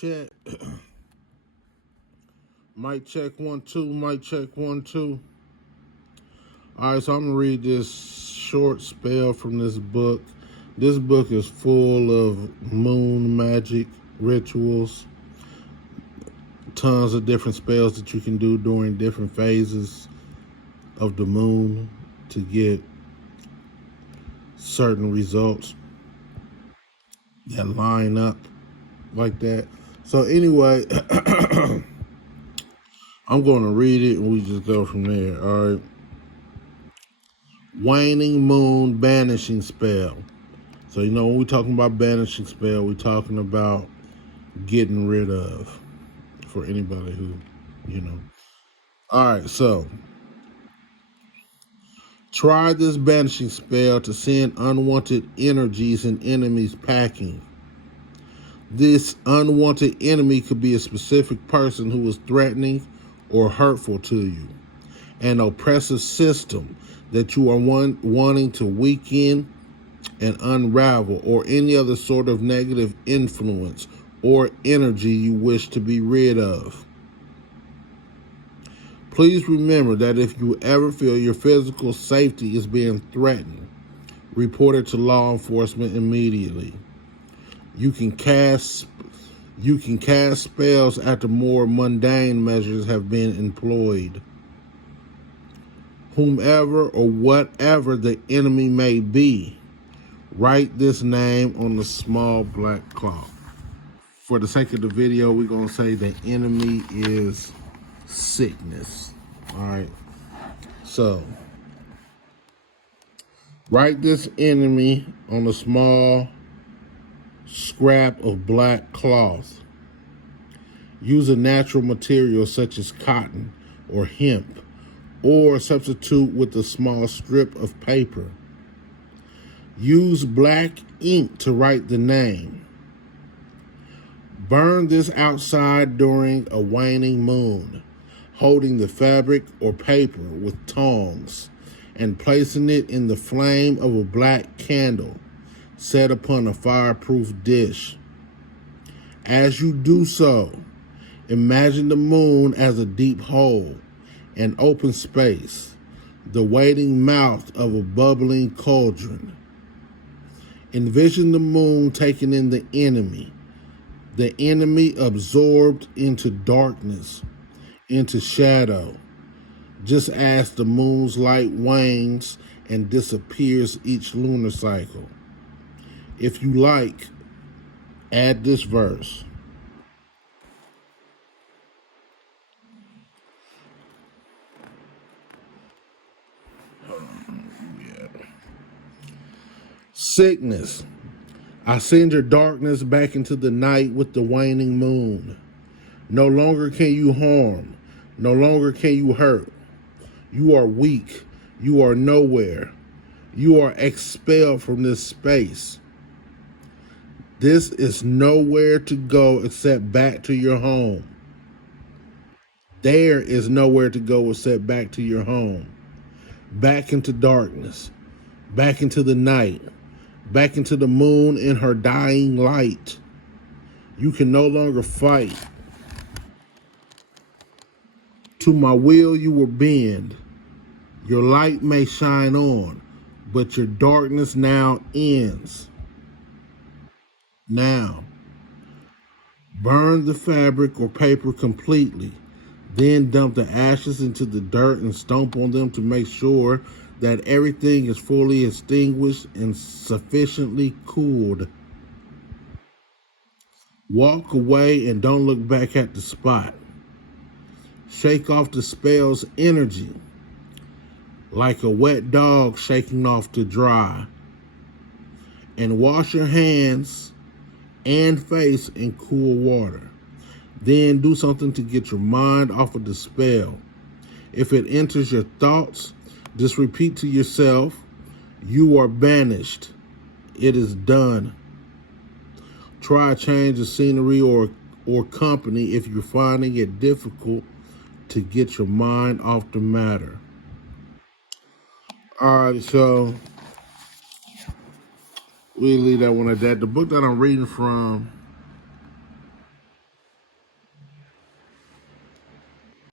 check. Mic check 1 2. Mic check 1 2. All right, so I'm gonna read this short spell from this book. This book is full of moon magic rituals, tons of different spells that you can do during different phases of the moon to get certain results that line up like that. So anyway, I'm going to read it and we just go from there. All right. Waning moon banishing spell. So when we're talking about banishing spell, we're talking about getting rid of, for anybody who. All right, so try this banishing spell to send unwanted energies and enemies packing. This unwanted enemy could be a specific person who is threatening or hurtful to you, an oppressive system that you are wanting to weaken and unravel, or any other sort of negative influence or energy you wish to be rid of. Please remember that if you ever feel your physical safety is being threatened, report it to law enforcement immediately. You can cast spells after more mundane measures have been employed. Whomever or whatever the enemy may be, write this name on the small black cloth. For the sake of the video, we're going to say the enemy is sickness. All right. So, write this enemy on a small scrap of black cloth. Use a natural material such as cotton or hemp, or substitute with a small strip of paper. Use black ink to write the name. Burn this outside during a waning moon, holding the fabric or paper with tongs and placing it in the flame of a black candle set upon a fireproof dish. As you do so, imagine the moon as a deep hole, an open space, the waiting mouth of a bubbling cauldron. Envision the moon taking in the enemy absorbed into darkness, into shadow, just as the moon's light wanes and disappears each lunar cycle. If you like, add this verse. Sickness. I send your darkness back into the night with the waning moon. No longer can you harm. No longer can you hurt. You are weak. You are nowhere. You are expelled from this space. This is nowhere to go except back to your home. There is nowhere to go except back to your home. Back into darkness. Back into the night. Back into the moon in her dying light. You can no longer fight. To my will you will bend. Your light may shine on, but your darkness now ends. Now, burn the fabric or paper completely. Then dump the ashes into the dirt and stomp on them to make sure that everything is fully extinguished and sufficiently cooled. Walk away and don't look back at the spot. Shake off the spell's energy like a wet dog shaking off to dry. And wash your hands and face in cool water. Then do something to get your mind off of the spell. If it enters your thoughts, just repeat to yourself, you are banished. It is done. Try a change of scenery or company if you're finding it difficult to get your mind off the matter. All right, so we'll leave that one at that. The book that I'm reading from